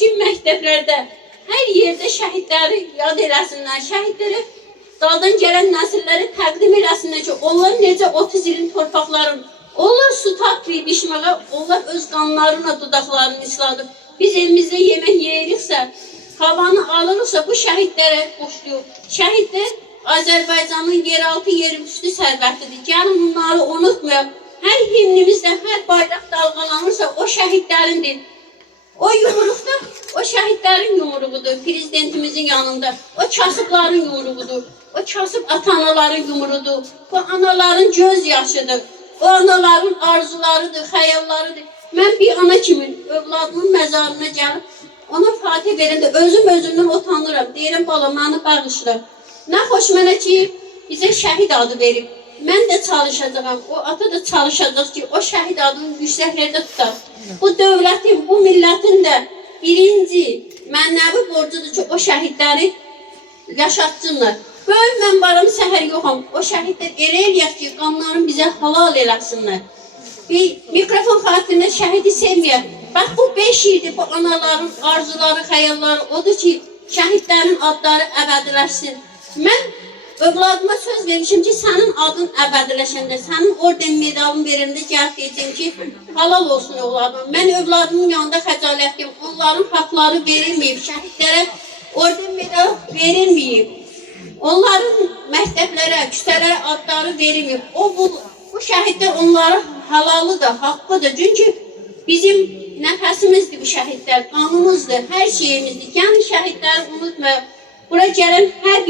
bütün məktəblərdə, hər yerdə şəhidləri yad eləsinlər, şəhidləri daldan gələn nəsilləri təqdim eləsinlər ki, onlar necə 30 ilin torpaqların, onlar su tapmayıb içməyə, onlar öz qanlarına dodaqlarını isladır. Biz evimizdə yemək yeyiriksə, havanı alırıqsa bu şəhidlərə qoşuluyor. Şəhidlər Azərbaycanın yeraltı yerüstü sərvətidir. Gəlin bunları unutmayaq. Hər himnimizdə, hər bayraq dalğalanırsa o şəhidlərindir. O yumruqda, o şəhidlərin yumruğudur prezidentimizin yanında. O kasıbların yumruğudur. O kasıb ata-anaların yumruğudur. O anaların göz yaşıdır. O anaların arzularıdır, xəyallarıdır. Mən bir ana kimi övladımın məzarına gəlib, ona fatih verəndə özümdən utanıram. Deyirəm, bala, məni bağışla. Nə xoş mənə ki, bizə şəhid adı verib. Mən də çalışacağam, o ata da çalışacaq ki, o şəhid adını yüksəklərdə tutar. Bu dövlətin, bu millətin də birinci mənəvi borcudur ki, o şəhidləri yaşatsınlar. Böyük mən varım, səhər yoxam. O şəhidlər elə eləyək ki, qanlarını bizə halal eləsinlər. Mikrofon xatirinə şəhidi sevməyək. Bax, bu 5 ildir bu anaların arzuları, xəyalları odur ki, şəhidlərin adları əbədiləşsin. Mən övladıma söz vermişim ki, sənin adın əbədiləşəndə, sənin orden medalını verəndə gəlib deyəcəm ki, halal olsun övladım. Mən övladımın yanında xəcalətliyim, onların haqları verilməyib, şəhidlərə orden medal verilməyib. Onların məktəblərə, küçələrə adları verilməyib. Bu şəhidlər onların halalıdır, haqqıdır. Çünki bizim nəfəsimizdir bu şəhidlər, qanımızdır, hər şeyimizdir. Yəni şəhidləri unutmayaq. Bura gələn hər bir